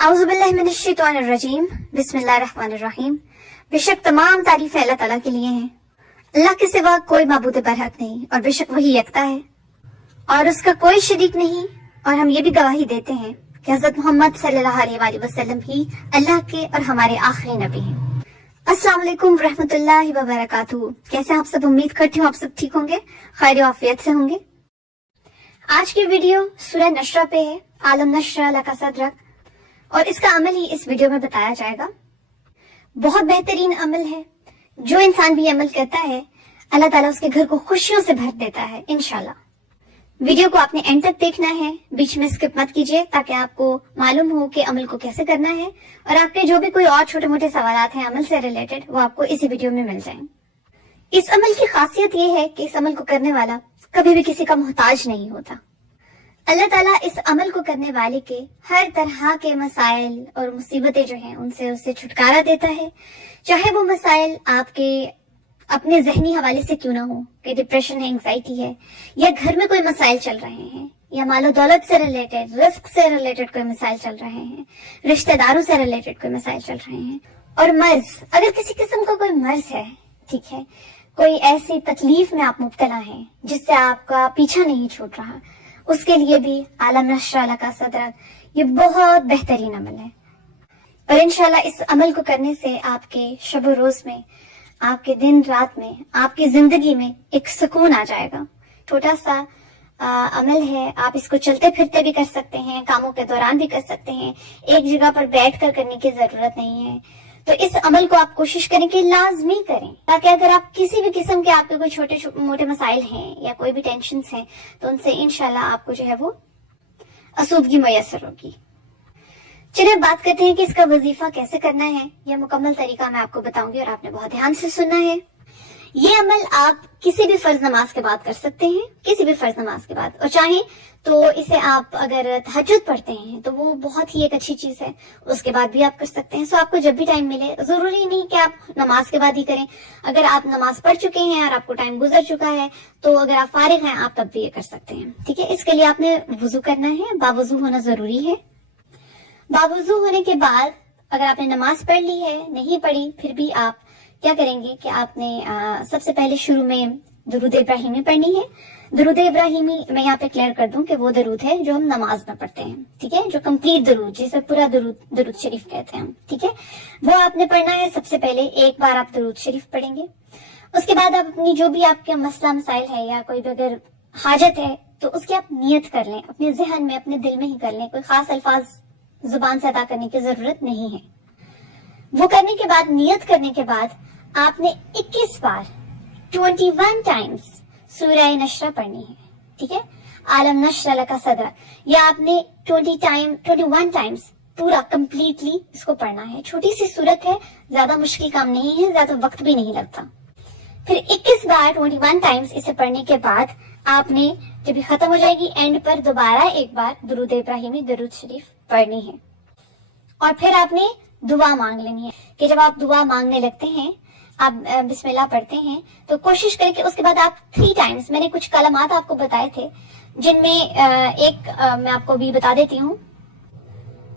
अऊज़ु बिल्लाहि मिनश्शैतानिर्रजीम बिस्मिल्लाहिर्रहमानिर्रहीम। बेशक तमाम तारीफें अल्लाह ताला के लिए हैं। अल्लाह के सिवा कोई माबूद बरहक नहीं और बेशक वही यकता है और उसका कोई शरीक नहीं। और हम ये भी गवाही देते हैं कि हज़रत मोहम्मद सल्लल्लाहु अलैहि वसल्लम ही अल्लाह के और हमारे आखिरी नबी हैं। अस्सलाम वालेकुम रहमतुल्लाहि व बरकातुहू। कैसे आप सब? उम्मीद करती हूँ आप सब ठीक होंगे, खैर आफियत से होंगे। आज की वीडियो सूरह नशरा पे है, आलम नशरा लका सदरक, और इसका अमल ही इस वीडियो में बताया जाएगा। बहुत बेहतरीन अमल है। जो इंसान भी अमल करता है अल्लाह ताला उसके घर को खुशियों से भर देता है इंशाल्लाह। वीडियो को आपने एंड तक देखना है, बीच में स्किप मत कीजिए ताकि आपको मालूम हो कि अमल को कैसे करना है और आपके जो भी कोई और छोटे मोटे सवालात हैं अमल से रिलेटेड वो आपको इसी वीडियो में मिल जाएं। इस अमल की खासियत ये है कि इस अमल को करने वाला कभी भी किसी का मोहताज नहीं होता। अल्लाह ताला इस अमल को करने वाले के हर तरह के मसाइल और मुसीबतें जो हैं उनसे उससे छुटकारा देता है। चाहे वो मसाइल आपके अपने जहनी हवाले से क्यों ना हो कि डिप्रेशन है, एंग्जाइटी है, या घर में कोई मसाइल चल रहे हैं, या मालो दौलत से रिलेटेड, रिस्क से रिलेटेड कोई मसाइल चल रहे हैं, रिश्तेदारों से रिलेटेड कोई मसाइल चल रहे हैं, और मर्ज, अगर किसी किस्म का कोई मर्ज है, ठीक है, कोई ऐसी तकलीफ में आप मुब्तला हैं जिससे आपका पीछा नहीं छूट रहा, उसके लिए भी आलम नशरा लका सदरक ये बहुत बेहतरीन अमल है। और इंशाल्लाह इस अमल को करने से आपके शब रोज में, आपके दिन रात में, आपकी जिंदगी में एक सुकून आ जाएगा। छोटा सा अमल है, आप इसको चलते फिरते भी कर सकते हैं, कामों के दौरान भी कर सकते हैं, एक जगह पर बैठ कर करने की जरूरत नहीं है। तो इस अमल को आप कोशिश करें कि लाजमी करें, ताकि अगर आप किसी भी किस्म के आपके कोई छोटे मोटे मसाइल हैं या कोई भी टेंशन हैं तो उनसे इंशाल्लाह आपको जो है वो असूबगी मुयस्सर होगी। चलिए बात करते हैं कि इसका वजीफा कैसे करना है। यह मुकम्मल तरीका मैं आपको बताऊंगी और आपने बहुत ध्यान से सुनना है। ये अमल आप किसी भी फर्ज नमाज के बाद कर सकते हैं, किसी भी फर्ज नमाज के बाद, और चाहे तो इसे आप अगर तहज्जुद पढ़ते हैं तो वो बहुत ही एक अच्छी चीज है, उसके बाद भी आप कर सकते हैं। सो आपको जब भी टाइम मिले, जरूरी नहीं कि आप नमाज के बाद ही करें। अगर आप नमाज पढ़ चुके हैं और आपको टाइम गुजर चुका है तो अगर आप फारिग हैं आप तब भी ये कर सकते हैं, ठीक है। इसके लिए आपने वुजू करना है, बावुजू होना जरूरी है। बावुजू होने के बाद अगर आपने नमाज पढ़ ली है, नहीं पढ़ी, फिर भी आप क्या करेंगे कि आपने सबसे पहले शुरू में दुरूद इब्राहिमी पढ़नी है। दुरूद इब्राहिमी मैं यहाँ पे क्लियर कर दूं कि वो दरूद है जो हम नमाज में पढ़ते हैं, ठीक है, जो कंप्लीट दरूद, जिसे पूरा दरूद शरीफ कहते हैं हम, ठीक है, वो आपने पढ़ना है। सबसे पहले एक बार आप दरूद शरीफ पढ़ेंगे, उसके बाद आप अपनी जो भी आपके मसला मसाइल है या कोई भी अगर हाजत है तो उसकी आप नियत कर लें, अपने जहन में, अपने दिल में ही कर लें, कोई खास अल्फाज जुबान से अदा करने की जरूरत नहीं है। वो करने के बाद, नियत करने के बाद आपने 21 बार 21 टाइम्स सूरह नशरा पढ़नी है, ठीक है, आलम नशरा लका सदरक। या आपने 21 टाइम्स पूरा कंप्लीटली इसको पढ़ना है। छोटी सी सूरत है, ज्यादा मुश्किल काम नहीं है, ज्यादा वक्त भी नहीं लगता। फिर 21 बार 21 टाइम्स इसे पढ़ने के बाद आपने जब ये खत्म हो जाएगी एंड पर दोबारा एक बार दुरूद इब्राहिमी, दुरूद शरीफ पढ़नी है। और फिर आपने दुआ मांग लेनी है कि जब आप दुआ मांगने लगते हैं, आप बिस्मिल्लाह पढ़ते हैं, तो कोशिश करें कि उसके बाद आप 3 टाइम्स, मैंने कुछ कलमात आपको बताए थे जिनमें एक मैं आपको भी बता देती हूँ,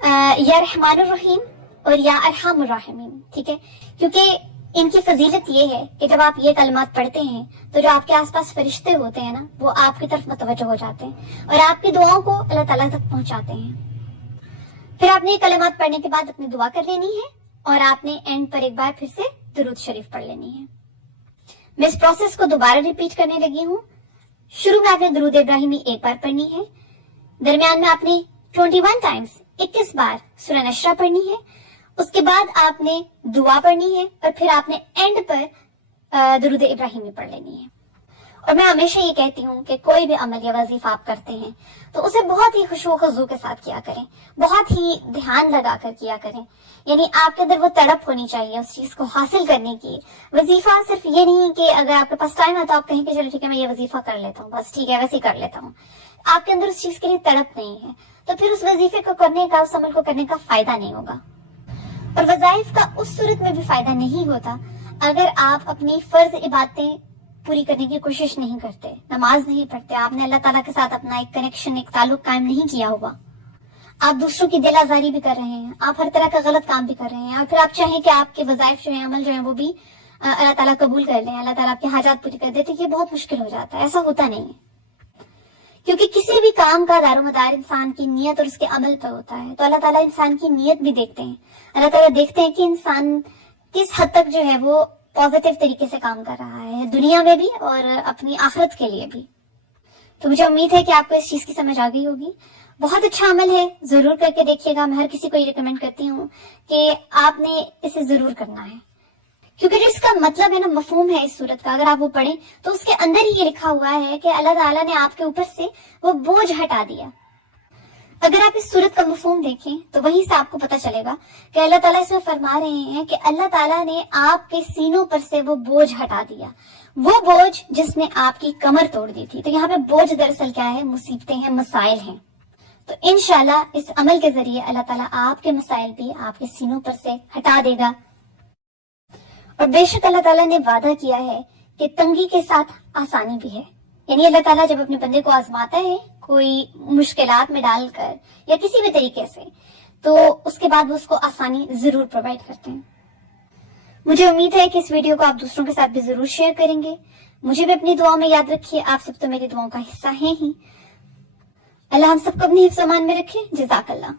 या रहमानुर रहीम और या अरहमुर राहिमीन, ठीक है, क्योंकि इनकी फजीलत ये है कि जब आप ये कलमात पढ़ते हैं तो जो आपके आसपास फरिश्ते होते हैं ना, वो आपकी तरफ मुतवज्जो हो जाते हैं और आपकी दुआओं को अल्लाह ताला तक पहुंचाते हैं। फिर आपने ये कलमात पढ़ने के बाद अपनी दुआ कर लेनी है और आपने एंड पर एक बार फिर से दुरूद शरीफ पढ़ लेनी है। मैं इस प्रोसेस को दोबारा रिपीट करने लगी हूँ। शुरू में आपने दुरूद इब्राहिमी एक बार पढ़नी है, दरमियान में आपने 21 टाइम्स 21 बार सूरह नशरा पढ़नी है, उसके बाद आपने दुआ पढ़नी है और फिर आपने एंड पर दुरूद इब्राहिमी पढ़ लेनी है। और मैं हमेशा ये कहती हूँ कि कोई भी अमल या वजीफा आप करते हैं तो उसे बहुत ही खुशू खजू के साथ किया करें, बहुत ही ध्यान लगा कर किया करें, यानी आपके अंदर वो तड़प होनी चाहिए उस चीज को हासिल करने की। वजीफा सिर्फ ये नहीं कि अगर आपके पास टाइम है तो आप कहें कि चलो ठीक है मैं ये वजीफा कर लेता हूँ, बस ठीक है वैसे ही कर लेता हूँ। आपके अंदर उस चीज के लिए तड़प नहीं है तो फिर उस वजीफे को करने का, उस अमल को करने का फायदा नहीं होगा। और वज़ाइफ का उस सूरत में भी फायदा नहीं होता अगर आप अपनी फर्ज इबादतें पूरी करने की कोशिश नहीं करते, नमाज नहीं पढ़ते, आपने अल्लाह ताला के साथ अपना एक कनेक्शन, एक ताल्लुक कायम नहीं किया हुआ, آپ دوسروں کی دل آزاری بھی کر رہے ہیں, آپ ہر طرح کا غلط کام بھی کر رہے ہیں, اور پھر آپ چاہیں کہ آپ کے وظائف جو ہیں, عمل جو ہیں, وہ بھی اللہ تعالیٰ قبول کر لیں, اللہ تعالیٰ آپ کی حاجات پوری کر دے, تو یہ بہت مشکل ہو جاتا ہے. ایسا ہوتا نہیں ہے, کیونکہ کسی بھی کام کا دار و مدار انسان کی نیت اور اس کے عمل پر ہوتا ہے. تو اللہ تعالیٰ انسان کی نیت بھی دیکھتے ہیں. اللہ تعالیٰ دیکھتے ہیں کہ انسان کس حد تک جو ہے وہ پازیٹیو طریقے سے کام کر رہا ہے, دنیا میں بھی اور اپنی آخرت کے لیے بھی. تو مجھے امید ہے کہ آپ کو اس چیز کی سمجھ آ گئی ہوگی. بہت اچھا عمل ہے, ضرور کر کے دیکھیے گا. میں ہر کسی کو یہ ریکمینڈ کرتی ہوں کہ آپ نے اسے ضرور کرنا ہے, کیونکہ جو اس کا مطلب ہے نا, مفہوم ہے اس صورت کا, اگر آپ وہ پڑھیں تو اس کے اندر ہی یہ لکھا ہوا ہے کہ اللہ تعالیٰ نے آپ کے اوپر سے وہ بوجھ ہٹا دیا. اگر آپ اس صورت کا مفہوم دیکھیں تو وہیں سے آپ کو پتہ چلے گا کہ اللہ تعالیٰ اس میں فرما رہے ہیں کہ اللہ تعالیٰ نے آپ کے سینوں پر سے وہ بوجھ ہٹا دیا, وہ بوجھ جس نے آپ کی کمر توڑ دی تھی. تو یہاں پہ بوجھ دراصل کیا ہے؟ مصیبتیں ہیں, مسائل ہیں. تو انشاءاللہ اس عمل کے ذریعے اللہ تعالیٰ آپ کے مسائل بھی آپ کے سینوں پر سے ہٹا دے گا. اور بے شک اللہ تعالیٰ نے وعدہ کیا ہے کہ تنگی کے ساتھ آسانی بھی ہے. یعنی اللہ تعالیٰ جب اپنے بندے کو آزماتا ہے کوئی مشکلات میں ڈال کر یا کسی بھی طریقے سے, تو اس کے بعد وہ اس کو آسانی ضرور پرووائڈ کرتے ہیں. مجھے امید ہے کہ اس ویڈیو کو آپ دوسروں کے ساتھ بھی ضرور شیئر کریں گے. مجھے بھی اپنی دعاؤں میں یاد رکھیے, آپ سب تو میری دعاؤں کا حصہ ہیں ہی. اللہ ہم سب کو اپنی حفظ و امان میں رکھے. جزاک اللہ.